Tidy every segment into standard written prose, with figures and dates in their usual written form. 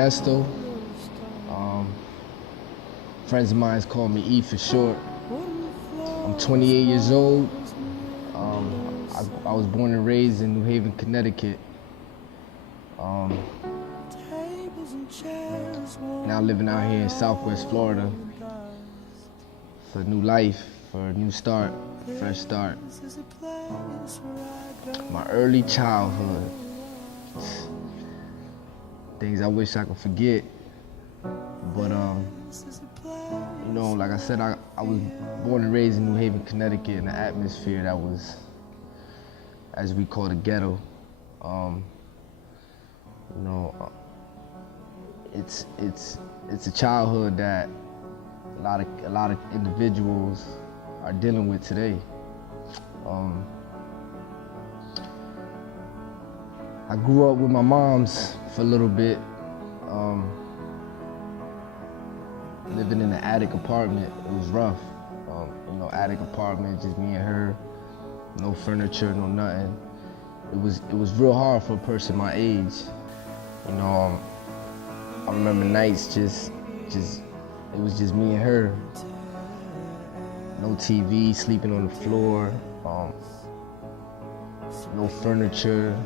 Ernesto. Friends of mine call me E for short. I'm 28 years old. I was born and raised in New Haven, Connecticut. Now living out here in Southwest Florida for a new life, for a new start, fresh start. My early childhood, things I wish I could forget, but you know, like I said, I was born and raised in New Haven, Connecticut, in an atmosphere that was, as we call it, ghetto. You know, it's a childhood that a lot of individuals are dealing with today. I grew up with my moms for a little bit, living in an attic apartment. It was rough. You know, attic apartment, just me and her, no furniture, no nothing. It was real hard for a person my age. You know, I remember nights it was just me and her. No TV, sleeping on the floor, no furniture,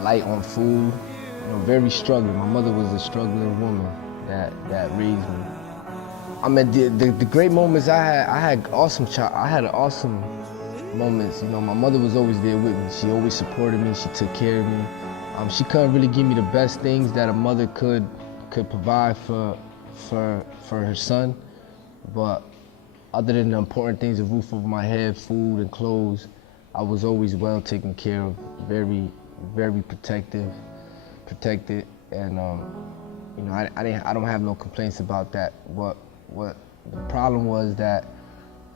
light on food, you know, very struggling. My mother was a struggling woman that raised me. I mean, the great moments I had awesome moments. You know, my mother was always there with me. She always supported me. She took care of me. She couldn't really give me the best things that a mother could provide for her son, but other than the important things, a roof over my head, food and clothes, I was always well taken care of, very, very protected, and you know, I don't have no complaints about that. What the problem was that,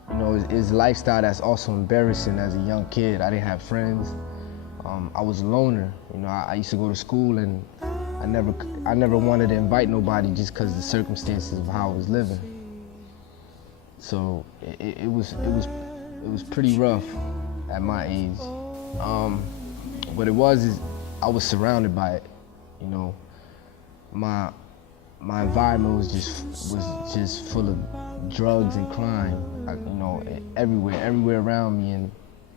you know, is a lifestyle that's also embarrassing as a young kid. I didn't have friends. I was a loner. You know, I used to go to school and I never wanted to invite nobody just because of the circumstances of how I was living. So it was pretty rough at my age. What it was is I was surrounded by it. You know, my environment was just full of drugs and crime. You know, everywhere around me, and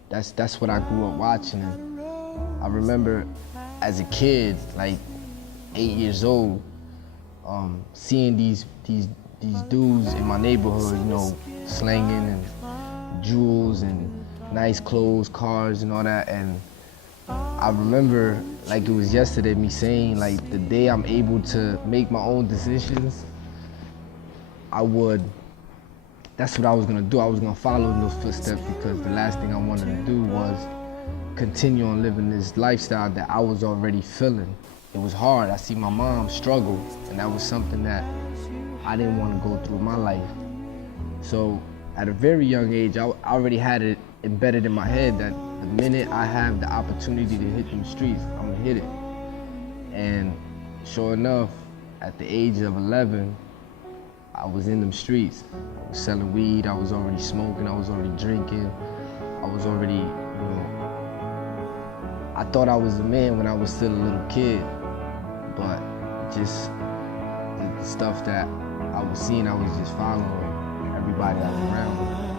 that's what I grew up watching. And I remember as a kid, like 8 years old, seeing these dudes in my neighborhood, you know, slanging and jewels and nice clothes, cars and all that. And I remember like it was yesterday, me saying, like, the day I'm able to make my own decisions, that's what I was gonna do. I was gonna follow in those footsteps, because the last thing I wanted to do was continue on living this lifestyle that I was already feeling. It was hard. I see my mom struggle, and that was something that I didn't want to go through in my life. So at a very young age, I already had it embedded in my head that the minute I have the opportunity to hit them streets, I'm gonna hit it. And sure enough, at the age of 11, I was in them streets. I was selling weed, I was already smoking, I was already drinking, I was already, you know, I thought I was a man when I was still a little kid, but just the stuff that I was seeing, I was just following everybody I was around.